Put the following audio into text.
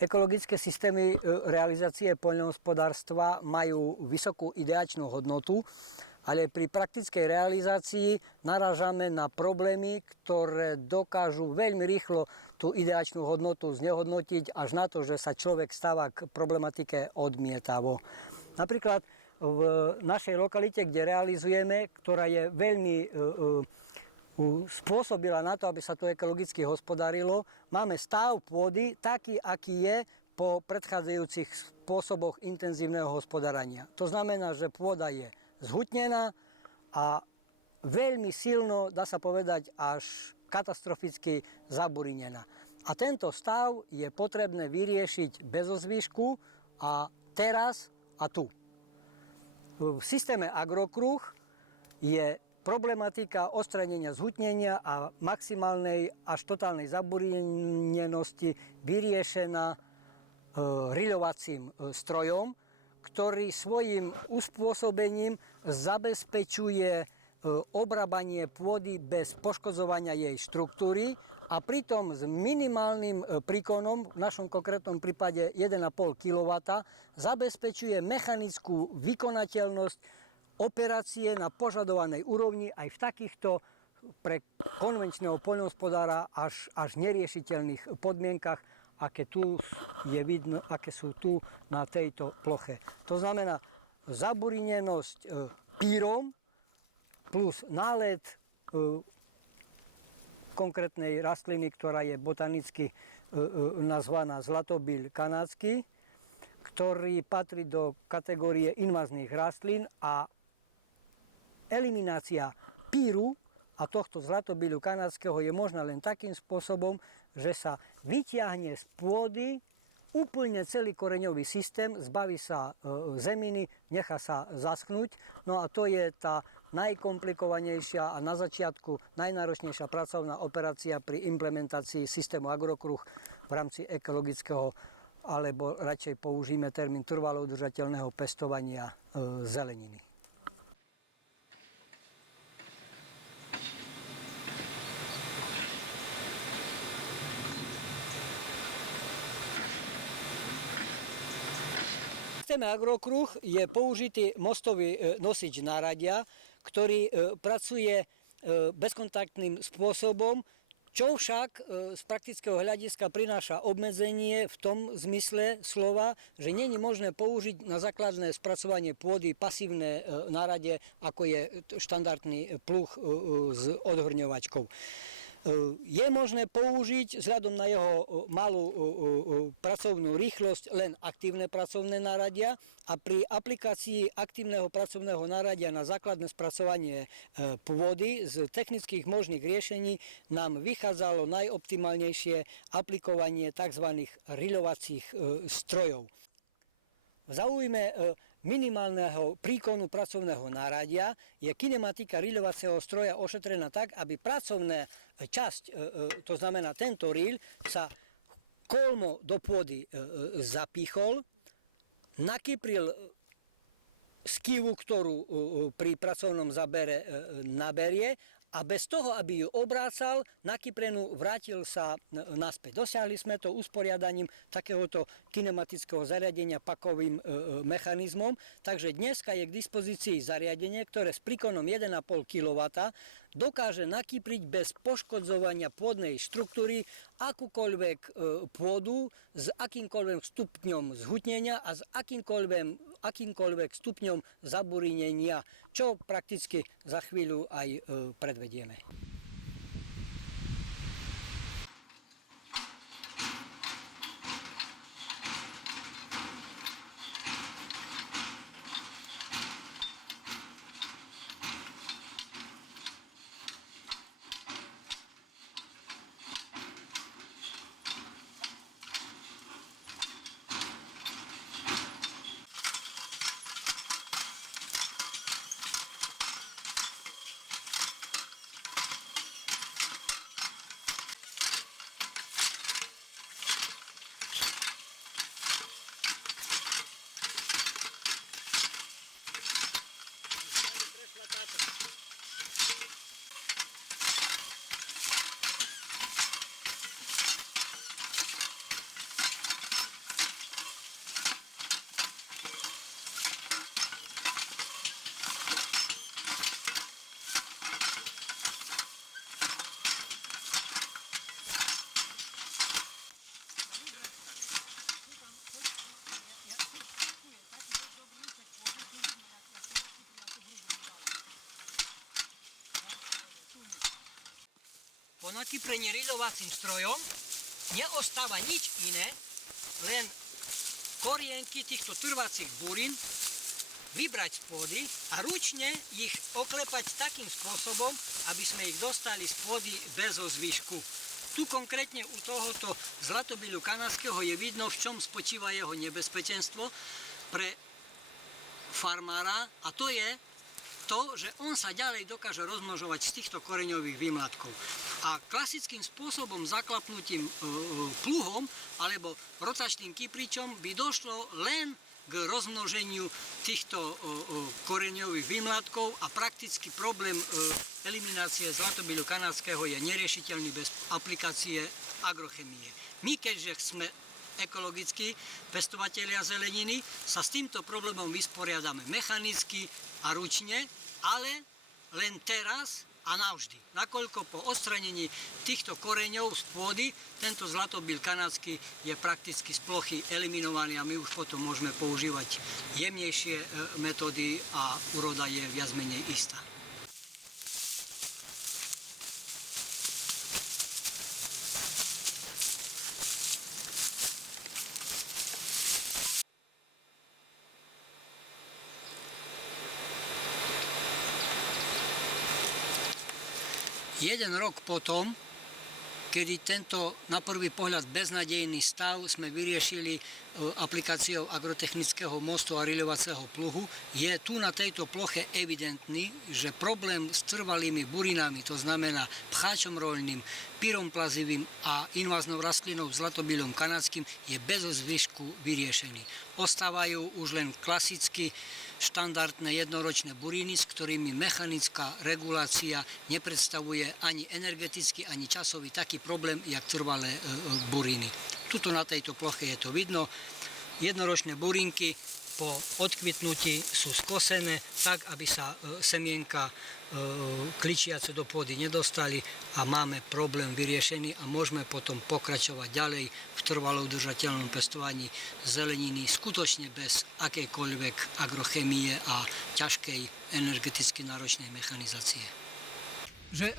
Ekologické systémy realizácie poľnohospodárstva majú vysokú ideačnú hodnotu, ale pri praktickej realizácii narážame na problémy, ktoré dokážu veľmi rýchlo tú ideačnú hodnotu znehodnotiť až na to, že sa človek stáva k problematike odmietavo. Napríklad v našej lokalite, kde realizujeme, ktorá je veľmi spôsobila na to, aby sa tu ekologicky hospodárilo, máme stav pôdy taký, aký je po predchádzajúcich spôsoboch intenzívneho hospodárania. To znamená, že pôda je zhutnená a veľmi silno, dá sa povedať, až katastroficky zaburinená. A tento stav je potrebné vyriešiť bez ozvyšku a teraz a tu. V systéme Agrokruh je problematika odstránenia zhutnenia a maximálnej až totálnej zaburinenosti vyriešená riľovacím strojom, ktorý svojím uspôsobením zabezpečuje obrábanie pôdy bez poškodzovania jej štruktúry a pritom s minimálnym príkonom, v našom konkrétnom prípade 1,5 kW, zabezpečuje mechanickú vykonateľnosť operácie na požadovanej úrovni aj v takýchto pre konvenčného poľnohospodára až neriešiteľných podmienkach, aké sú tu na tejto ploche. To znamená zaburinenosť pírom plus nálet konkrétnej rastliny, ktorá je botanicky nazvaná zlatobyľ kanádsky, ktorý patrí do kategórie invazných rastlín, a eliminácia píru a tohto zlatobyľu kanádskeho je možná len takým spôsobom, že sa vyťahne z pôdy úplne celý koreňový systém, zbaví sa zeminy, nechá sa zaschnúť. No a to je tá najkomplikovanejšia a na začiatku najnáročnejšia pracovná operácia pri implementácii systému Agrokruh v rámci ekologického, alebo radšej použijeme termín trvalo udržateľného pestovania zeleniny. V systéme Agrokruh je použitý mostový nosič náradia, ktorý pracuje bezkontaktným spôsobom, čo však z praktického hľadiska prináša obmedzenie v tom zmysle slova, že nie je možné použiť na základné spracovanie pôdy pasívne náradie, ako je štandardný pluh s odhrňovačkou. Je možné použiť vzhľadom na jeho malú pracovnú rýchlosť len aktívne pracovné náradia a pri aplikácii aktívneho pracovného náradia na základné spracovanie pôdy z technických možných riešení nám vychádzalo najoptimálnejšie aplikovanie tzv. Riľovacích strojov. V záujme minimálneho príkonu pracovného náradia je kinematika riľovacieho stroja ošetrená tak, aby pracovná časť, to znamená tento riľ, sa kolmo do pôdy zapichol, nakypril skivu, ktorú pri pracovnom zabere naberie, a bez toho, aby ju obrácal, nakyprenú vrátil sa naspäť. Dosiahli sme to usporiadaním takéhoto kinematického zariadenia pakovým mechanizmom, takže dneska je k dispozícii zariadenie, ktoré s príkonom 1,5 kW dokáže nakypriť bez poškodzovania pôdnej štruktúry akúkoľvek pôdu s akýmkoľvek stupňom zhutnenia a s akýmkoľvek stupňom zaburinenia, čo prakticky za chvíľu aj predvedieme. nakyprenie riľovacím strojom neostáva nič iné, len korienky týchto trvacích burín vybrať z pôdy a ručne ich oklepať takým spôsobom, aby sme ich dostali z pôdy bez zvyšku. Tu konkrétne u tohoto zlatobyľu kanadského je vidno, v čom spočíva jeho nebezpečenstvo pre farmára, a to je to, že on sa ďalej dokáže rozmnožovať z týchto koreňových výmladkov. A klasickým spôsobom, zaklapnutím pluhom alebo rotačným kypričom by došlo len k rozmnoženiu týchto koreňových výmladkov a prakticky problém eliminácie zlatobyľu kanadského je neriešiteľný bez aplikácie agrochemie. My, keďže sme ekologickí pestovatelia zeleniny, sa s týmto problémom vysporiadame mechanicky a ručne, ale len teraz a navždy. Nakoľko po odstranení týchto koreňov z pôdy tento zlatobyľ kanadský je prakticky z plochy eliminovaný a my už potom môžeme používať jemnejšie metódy a úroda je viac menej istá. Jeden rok potom, kedy tento na prvý pohľad beznadejný stav sme vyriešili aplikáciou agrotechnického mostu a riľovacieho pluhu, je tu na tejto ploche evidentný, že problém s trvalými burinami, to znamená pcháčom roľným, pyrom plazivým a inváznou rastlinou zlatobyľom kanadským, je bez zvyšku vyriešený. Ostávajú už len klasicky štandardné jednoročné buriny, s ktorými mechanická regulácia nepredstavuje ani energetický, ani časový taký problém, jak trvalé buriny. Tuto na tejto ploche je to vidno. Jednoročné burinky po odkvitnutí sú skosené tak, aby sa semienka kličiace do pôdy nedostali a máme problém vyriešený a môžeme potom pokračovať ďalej v trvalo udržateľnom pestovaní zeleniny skutočne bez akejkoľvek agrochemie a ťažkej energeticky náročnej mechanizácie. Že